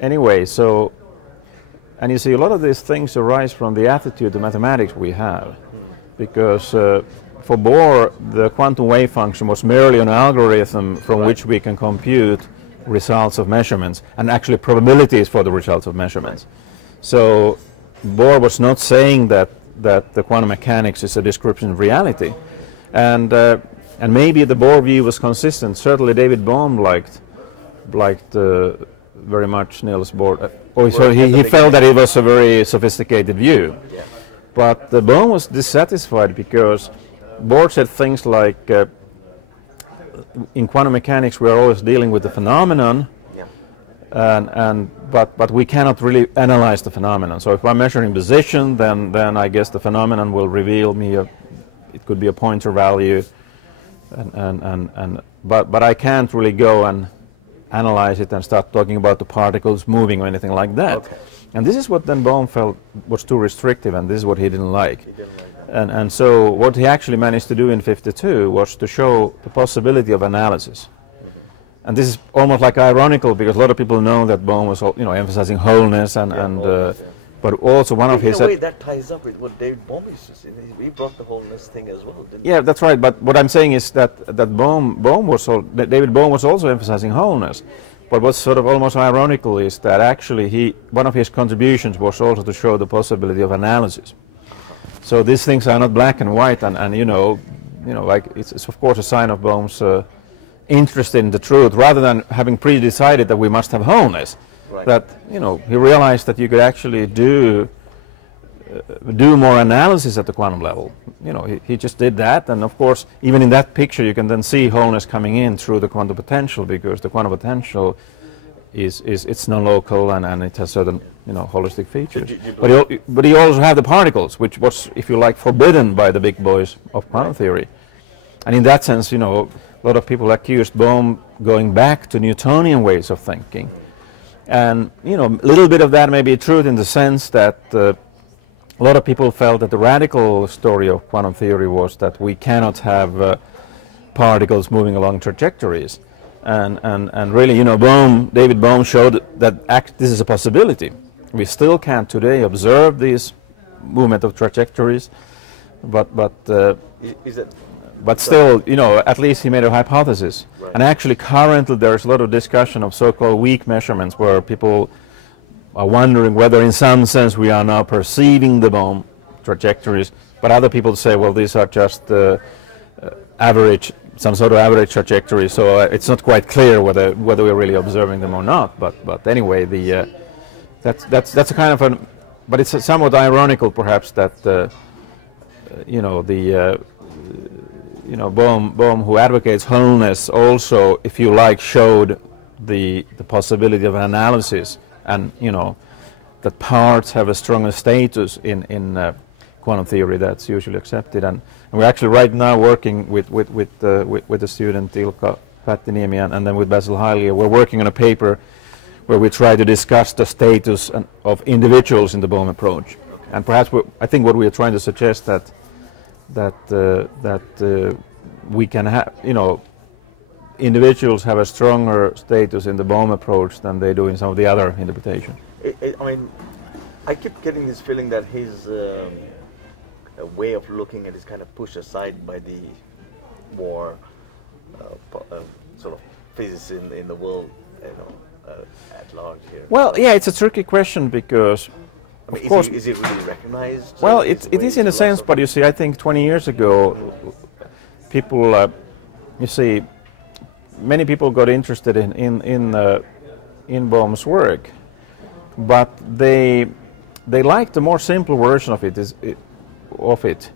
anyway, so, and you see a lot of these things arise from the attitude to mathematics we have, because for Bohr the quantum wave function was merely an algorithm from which we can compute results of measurements and actually probabilities for the results of measurements. So Bohr was not saying that the quantum mechanics is a description of reality, and maybe the Bohr view was consistent. Certainly David Bohm liked very much Niels Bohr. So he felt that it was a very sophisticated view. Yeah. But Bohm was dissatisfied because Bohr said things like, in quantum mechanics we are always dealing with the phenomenon, Yeah. but we cannot really analyze the phenomenon. So if I'm measuring position, then I guess the phenomenon will reveal me it could be a pointer value, but I can't really go and analyze it and start talking about the particles moving or anything like that. Okay. And this is what then Bohm felt was too restrictive, and this is what he didn't like. He didn't like that. And so what he actually managed to do in '52 was to show the possibility of analysis. And this is almost like ironical, because a lot of people know that Bohm was, emphasizing wholeness but also one of his... In a way that ties up with what David Bohm is saying. He brought the wholeness thing as well, didn't he? Yeah, that's right. But what I'm saying is that David Bohm was also emphasizing wholeness. But what's sort of almost ironical is that actually one of his contributions was also to show the possibility of analysis. So these things are not black and white, and like it's of course a sign of Bohm's interest in the truth, rather than having pre-decided that we must have wholeness. Right. That he realized that you could actually do more analysis at the quantum level. He just did that, and of course even in that picture you can then see wholeness coming in through the quantum potential, because the quantum potential it's non-local and it has certain holistic features. But you also have the particles, which was, if you like, forbidden by the big boys of quantum theory. And in that sense, a lot of people accused Bohm going back to Newtonian ways of thinking. And a little bit of that may be truth in the sense that a lot of people felt that the radical story of quantum theory was that we cannot have particles moving along trajectories. And really, David Bohm showed that this is a possibility. We still can't today observe these movement of trajectories, but still, at least he made a hypothesis. Right. And actually, currently, there's a lot of discussion of so-called weak measurements, where people are wondering whether, in some sense, we are now perceiving the Bohm trajectories. But other people say, well, these are just average, some sort of average trajectory. So it's not quite clear whether we're really observing them or not. But anyway, that's a kind of an. But it's somewhat ironical, perhaps, that Bohm, who advocates wholeness, also, if you like, showed the possibility of analysis, and that parts have a stronger status in quantum theory that's usually accepted. And we're actually right now working with the student Ilkka Pattiniemi and then with Basil Hiley. We're working on a paper where we try to discuss the status of individuals in the Bohm approach. Okay. And perhaps I think what we are trying to suggest that we can have, individuals have a stronger status in the Bohm approach than they do in some of the other interpretations. I keep getting this feeling that his way of looking at is kind of pushed aside by the more sort of physicists in the world, at large here. Well, yeah, it's a tricky question, because of course, is it really recognized? Well, it is in a sense, but you see, I think 20 years ago, people, many people got interested in Bohm's work, but they liked the more simple version of it,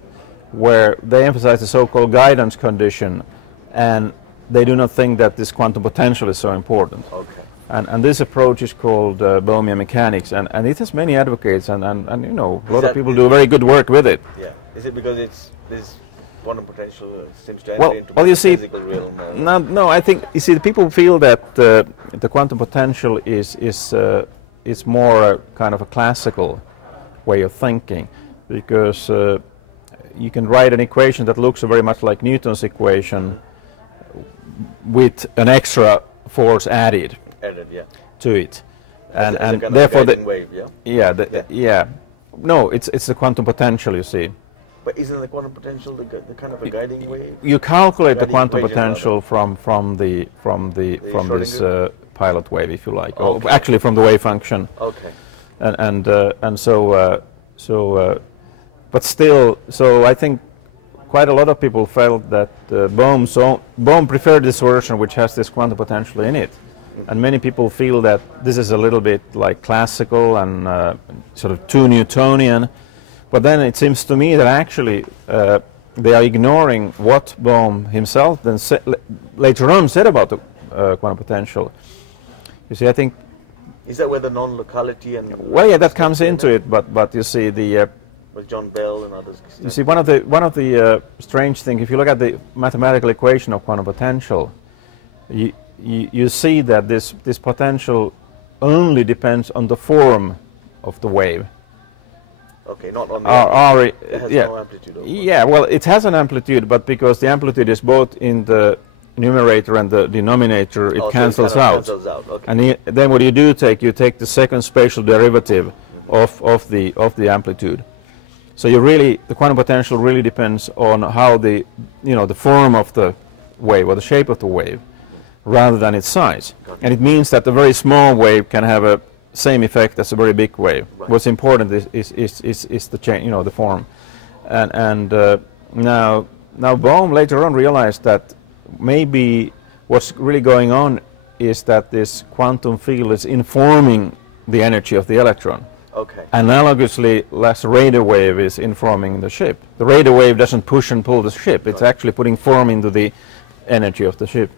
where they emphasize the so-called guidance condition, and they do not think that this quantum potential is so important. Okay. And this approach is called Bohmian mechanics, and it has many advocates, and a lot of people do very good work with it. Yeah. Is it because this quantum potential seems to enter into the physical realm? No, I think the people feel that the quantum potential is more a kind of a classical way of thinking, because you can write an equation that looks very much like Newton's equation with an extra force added Yeah. to it. and as a kind therefore of guiding wave, yeah? Yeah. No, it's the quantum potential, you see. But isn't the quantum potential the kind of a guiding wave? You calculate the Guiding quantum equation, potential from this pilot wave, if you like, or Okay. actually from the wave function. Okay. And so but still, so I think quite a lot of people felt that Bohm preferred this version which has this quantum potential in it. And many people feel that this is a little bit like classical and sort of too Newtonian. But then it seems to me that actually they are ignoring what Bohm himself then later on said about the quantum potential. You see, I think... Is that where the non-locality and... Well, yeah, that comes into it, but you see the... with John Bell and others. You see, one of the strange things, if you look at the mathematical equation of quantum potential, you see that this potential only depends on the form of the wave. Okay, not on the amplitude. It has no amplitude. Yeah, well, it has an amplitude, but because the amplitude is both in the numerator and the denominator, it cancels out. Okay. And then what you do you take the second spatial derivative of the amplitude. So the quantum potential really depends on how the form of the wave or the shape of the wave, rather than its size. And it means that a very small wave can have a same effect as a very big wave. Right. What's important is the change, the form. And now Bohm later on realized that maybe what's really going on is that this quantum field is informing the energy of the electron. Okay. Analogously, less radio wave is informing the ship. The radio wave doesn't push and pull the ship. It's actually putting form into the energy of the ship.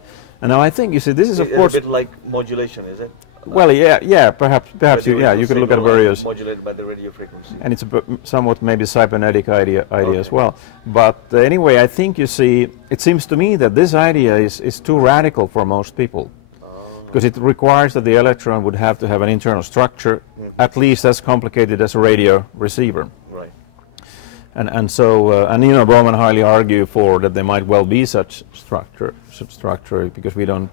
And now I think, you see, this is of course... a bit like modulation, is it? Well, yeah, perhaps you could look at various... Modulated by the radio frequency. And it's somewhat maybe cybernetic idea as well. But anyway, I think, you see, it seems to me that this idea is too radical for most people. Because it requires that the electron would have to have an internal structure, at least as complicated as a radio receiver. Right. And so, Bohm and Hiley argue for that there might well be such structure, because we don't,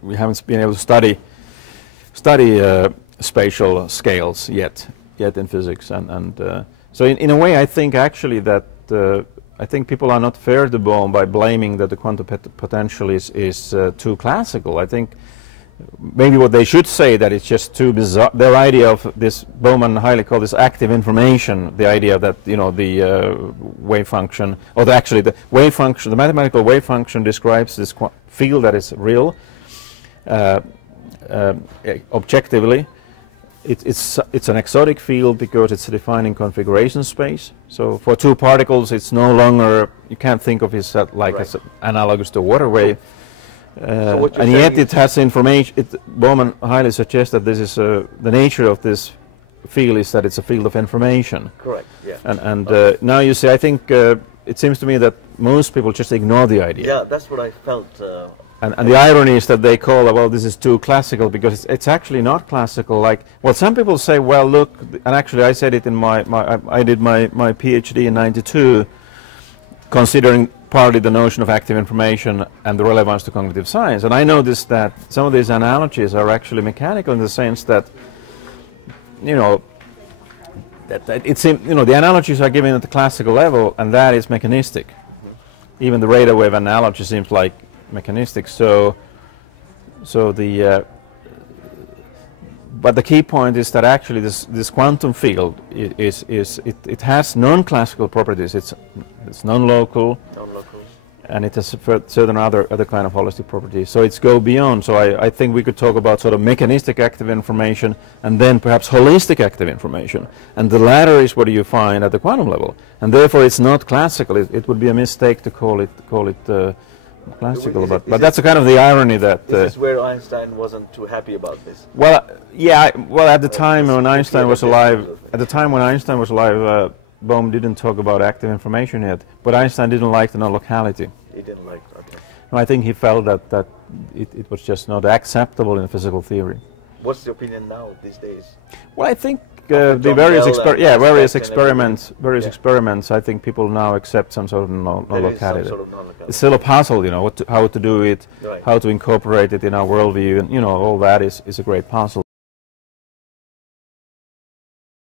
we haven't been able to study spatial scales yet in physics, and so in a way, I think actually that I think people are not fair to Bohm by blaming that the quantum potential is too classical. I think maybe what they should say that it's just too bizarre. Their idea of this, Bohm and Hiley call this active information, the idea that the wave function, or the wave function, the mathematical wave function describes this field that is real objectively. It's an exotic field because it's defined in configuration space. So for two particles, it's no longer, you can't think of it as analogous to a water wave. And yet it has information. Bohm and Hiley suggest that this is the nature of this field is that it's a field of information. Correct. Yeah. And now you see, I think it seems to me that most people just ignore the idea. Yeah, that's what I felt. And the irony is that they call, well, this is too classical, because it's actually not classical. Like, well, some people say, well, look, and actually I said it in I did my PhD in '92, considering partly the notion of active information and the relevance to cognitive science. And I noticed that some of these analogies are actually mechanical in the sense that, the analogies are given at the classical level, and that is mechanistic. Even the radio wave analogy seems like mechanistic. But the key point is that actually this quantum field it has non-classical properties. It's non-local, and it has certain other kind of holistic properties. So it's go beyond. So I think we could talk about sort of mechanistic active information and then perhaps holistic active information. And the latter is what you find at the quantum level. And therefore it's not classical. It would be a mistake to call it classical, but that's a kind of the irony that... This is where Einstein wasn't too happy about this. Well, yeah, at the time when Einstein was alive, Bohm didn't talk about active information yet, but Einstein didn't like the non-locality. He didn't like, okay. No, I think he felt that it was just not acceptable in physical theory. what's the opinion now these days? Well, I think After the John various Bell and various Hasmukh and various Yeah. experiments. I think people now accept some sort of There is some non-locality. sort of non-locality. It's still a puzzle, you know, how to do it, Right. how to incorporate it in our worldview, and you know, all that is a great puzzle.